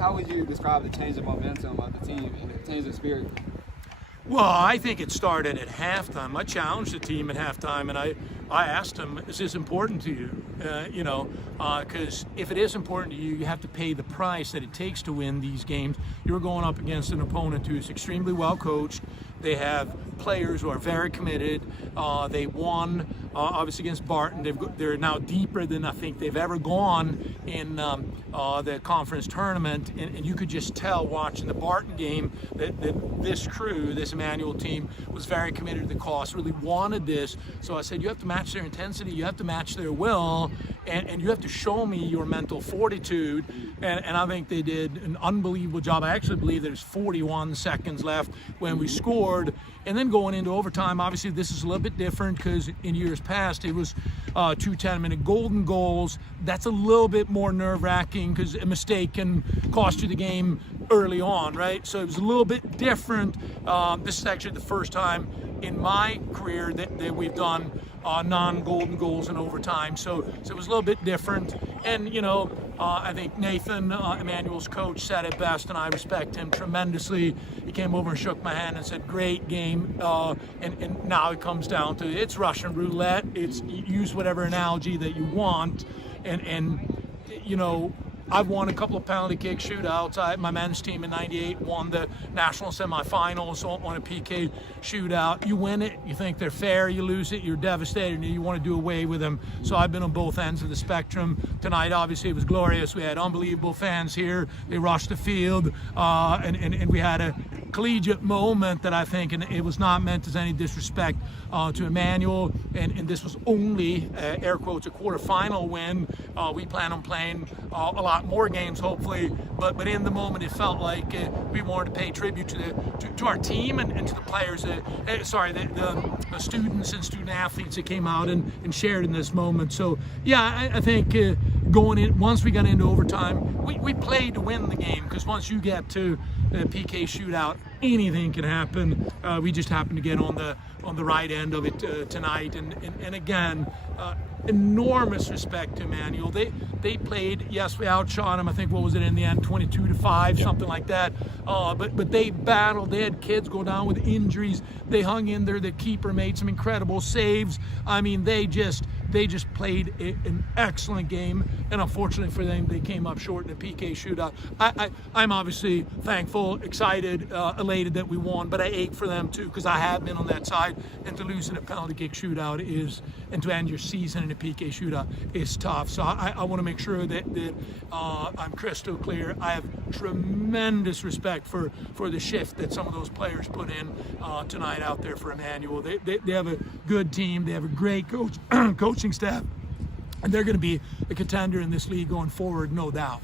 how would you describe the change of momentum of the team and the change of spirit? Well, I think it started at halftime. I challenged the team at halftime, and I asked them, is this important to you? Because if it is important to you, you have to pay the price that it takes to win these games. You're going up against an opponent who's extremely well coached. They have players who are very committed. They won, obviously, against Barton. They're now deeper than I think they've ever gone in the conference tournament. And you could just tell watching the Barton game that this crew, this Emmanuel team, was very committed to the cause, really wanted this. So I said, you have to match their intensity, you have to match their will, and you have to show me your mental fortitude. And I think they did an unbelievable job. I actually believe there's 41 seconds left when we scored. And then going into overtime, obviously this is a little bit different because in years past it was 2 10-minute golden goals. That's a little bit more nerve-wracking because a mistake can cost you the game early on, right? So it was a little bit different. This is actually the first time in my career that we've done non-golden goals in overtime. So it was a little bit different. And, I think Nathan, Emmanuel's coach, said it best, and I respect him tremendously. He came over and shook my hand and said, great game. And now it comes down to it's Russian roulette. It's use whatever analogy that you want. And I've won a couple of penalty kick shootouts. My men's team in '98 won the national semifinals on a PK shootout. You win it, you think they're fair. You lose it, you're devastated, and you want to do away with them. So I've been on both ends of the spectrum. Tonight, obviously, it was glorious. We had unbelievable fans here. They rushed the field, and we had a collegiate moment that I think, and it was not meant as any disrespect to Emmanuel, and this was only, air quotes, a quarterfinal win. We plan on playing a lot more games, hopefully, but in the moment it felt like we wanted to pay tribute to our team and to the players, the students and student athletes that came out and shared in this moment. So yeah, I think going in, once we got into overtime, we played to win the game, because once you get to the PK shootout, anything can happen. We just happened to get on the right end of it tonight, and again, enormous respect to Emmanuel. They played, yes, we outshot them. I think, what was it in the end, 22-5, something like that. But they battled. They had kids go down with injuries. They hung in there. The keeper made some incredible saves. I mean, they just played an excellent game, and unfortunately for them, they came up short in a PK shootout. I'm obviously thankful, excited, elated that we won, but I ache for them too, because I have been on that side, and to lose in a penalty kick shootout and to end your season in a PK shootout is tough. So I want to make sure that I'm crystal clear. I have tremendous respect for the shift that some of those players put in tonight out there for Emmanuel. They have a good team. They have a great coaching staff, and they're going to be a contender in this league going forward, no doubt.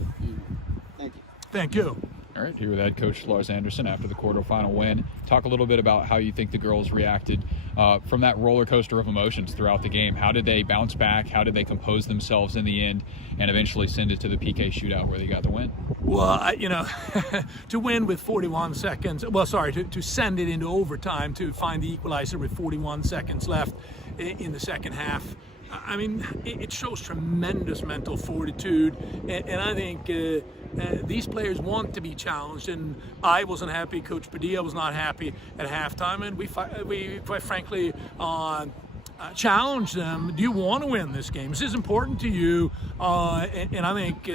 Thank you. Thank you. All right, here with head coach Lars Andersson after the quarterfinal win. Talk a little bit about how you think the girls reacted from that roller coaster of emotions throughout the game. How did they bounce back? How did they compose themselves in the end and eventually send it to the PK shootout where they got the win? Well, to win with 41 seconds, to send it into overtime, to find the equalizer with 41 seconds left in the second half, I mean, it shows tremendous mental fortitude, and I think these players want to be challenged, and I wasn't happy. Coach Padilla was not happy at halftime, and we quite frankly challenged them. Do you want to win this game? This is important to you, and I think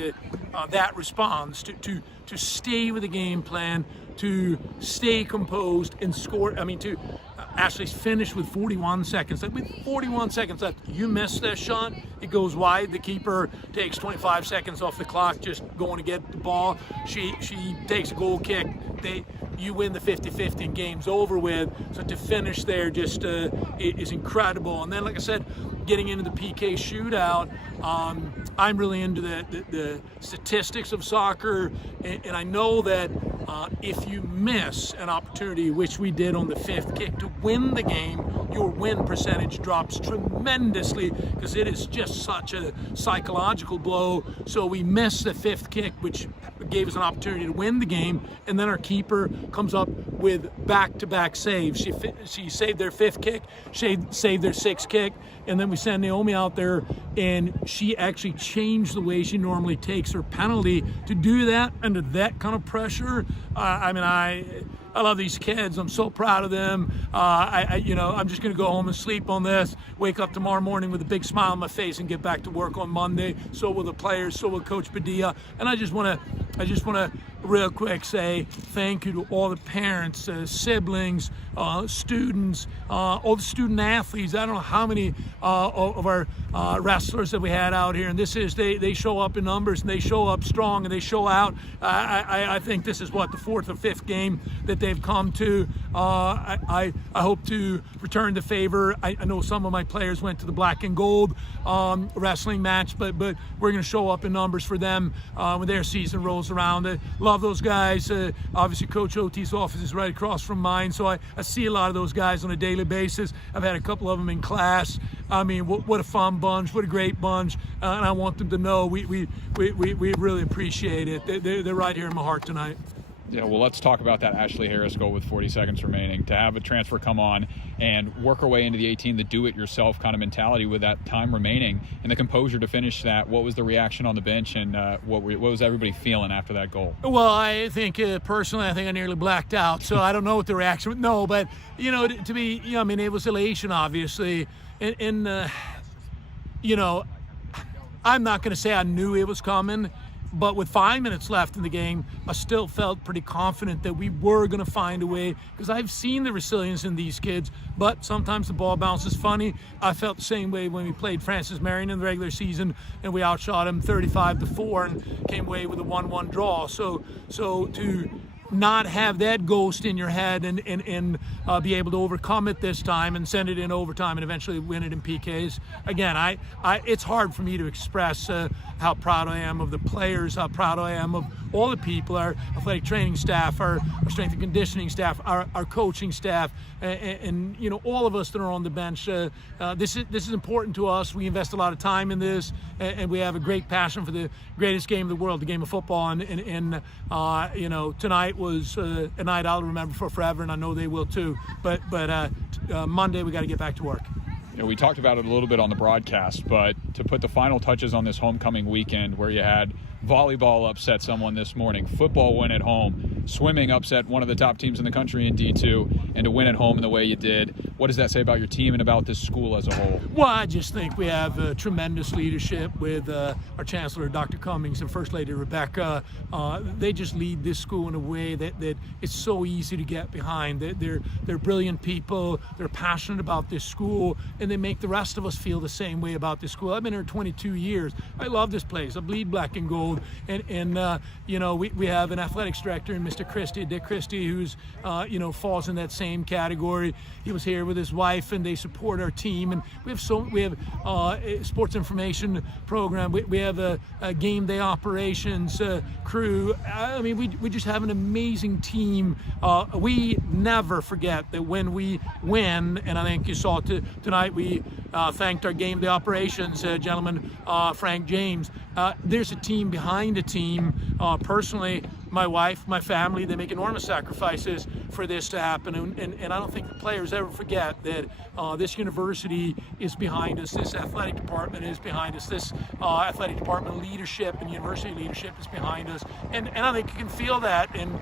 that responds to stay with the game plan, to stay composed and score. I mean, to actually finish with 41 seconds. With 41 seconds left, you miss that shot, it goes wide. The keeper takes 25 seconds off the clock just going to get the ball. She takes a goal kick. You win the 50-50 and game's over with. So to finish there just is incredible. And then, like I said, getting into the PK shootout, I'm really into the statistics of soccer, and I know that if you miss an opportunity, which we did on the fifth kick, to win the game, your win percentage drops tremendously, because it is just such a psychological blow. So we missed the fifth kick, which gave us an opportunity to win the game, and then our keeper comes up with back-to-back saves. She saved their 5th kick, she saved their 6th kick, and then we send Naomi out there, and she actually changed the way she normally takes her penalty to do that under that kind of pressure. I love these kids. I'm so proud of them. I'm just going to go home and sleep on this, wake up tomorrow morning with a big smile on my face and get back to work on Monday. So will the players, so will Coach Padilla. And I just want to real quick say thank you to all the parents, siblings, students, all the student athletes. I don't know how many of our wrestlers that we had out here, and they show up in numbers, and they show up strong, and they show out. I think this is the 4th or 5th game that they've come to. I hope to return the favor. I know some of my players went to the black and gold wrestling match, but we're going to show up in numbers for them when their season rolls around. Love those guys. Obviously, Coach OT's office is right across from mine, so I see a lot of those guys on a daily basis. I've had a couple of them in class. I mean, what a fun bunch, what a great bunch, and I want them to know we really appreciate it. They're right here in my heart tonight. Yeah, well, let's talk about that Ashley Harris goal with 40 seconds remaining. To have a transfer come on and work her way into the 18, the do-it-yourself kind of mentality with that time remaining and the composure to finish that. What was the reaction on the bench, and what was everybody feeling after that goal? Well, I think personally, I nearly blacked out, so I don't know what the reaction was. No, but, to me, it was elation, obviously. And I'm not going to say I knew it was coming, but with 5 minutes left in the game, I still felt pretty confident that we were going to find a way, because I've seen the resilience in these kids, but sometimes the ball bounces funny. I felt the same way when we played Francis Marion in the regular season, and we outshot him 35-4 and came away with a 1-1 draw. So to not have that ghost in your head and be able to overcome it this time and send it in overtime and eventually win it in PKs. Again, it's hard for me to express how proud I am of the players, how proud I am of all the people, our athletic training staff, our strength and conditioning staff, our coaching staff, and all of us that are on the bench. This is important to us. We invest a lot of time in this, and we have a great passion for the greatest game of the world, the game of football. And tonight was a night I'll remember for forever, and I know they will too. But Monday we got to get back to work. We talked about it a little bit on the broadcast, but to put the final touches on this homecoming weekend where you had volleyball upset someone this morning, football win at home, swimming upset one of the top teams in the country in D2, and to win at home in the way you did, what does that say about your team and about this school as a whole? Well, I just think we have tremendous leadership with our Chancellor, Dr. Cummings, and First Lady Rebecca. They just lead this school in a way that it's so easy to get behind. They're brilliant people. They're passionate about this school, and they make the rest of us feel the same way about this school. I've been here 22 years. I love this place. I bleed black and gold. And we have an athletics director, Mr. Christie, Dick Christie, who's falls in that same category. He was here with his wife, and they support our team. And we have a sports information program. We have a game day operations crew. I mean, we just have an amazing team. We never forget that when we win, and I think you saw it tonight, we thanked our game day operations gentleman, Frank James. There's a team behind a team. Personally, my wife, my family, they make enormous sacrifices for this to happen. And I don't think the players ever forget that this university is behind us, this athletic department is behind us, this athletic department leadership and university leadership is behind us. And I think you can feel that. And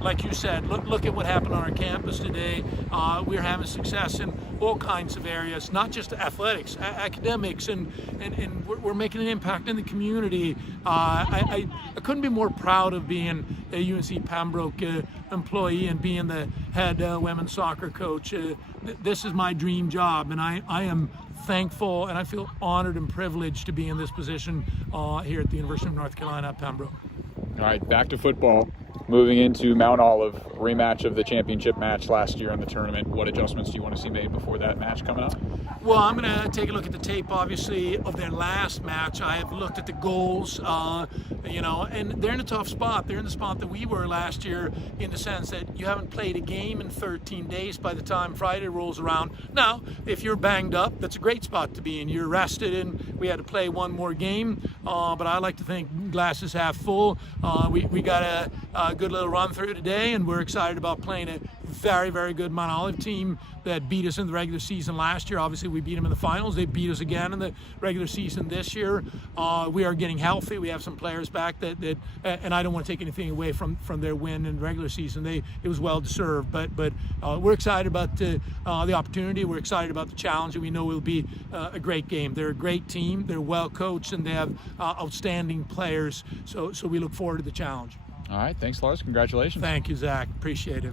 like you said, look at what happened on our campus today. We're having success in all kinds of areas, not just athletics, academics, and we're making an impact in the community. I couldn't be more proud of being a UNC Pembroke employee and being the head women's soccer coach. This is my dream job, and I am thankful and I feel honored and privileged to be in this position here at the University of North Carolina at Pembroke. All right, back to football. moving into Mount Olive, rematch of the championship match last year in the tournament. What adjustments do you want to see made before that match coming up? Well, I'm going to take a look at the tape, obviously, of their last match. I have looked at the goals, and they're in a tough spot. They're in the spot that we were last year, in the sense that you haven't played a game in 13 days by the time Friday rolls around. Now, if you're banged up, that's a great spot to be in. You're rested, and we had to play one more game, but I like to think glass is half full. We got a good little run through today, and we're excited about playing a very, very good Mount Olive team that beat us in the regular season last year. Obviously, we beat them in the finals. They beat us again in the regular season this year. We are getting healthy. We have some players back that and I don't want to take anything away from their win in the regular season. It was well deserved. But we're excited about the opportunity. We're excited about the challenge, and we know it'll be a great game. They're a great team. They're well coached, and they have outstanding players. So we look forward to the challenge. All right. Thanks, Lars. Congratulations. Thank you, Zach. Appreciate it.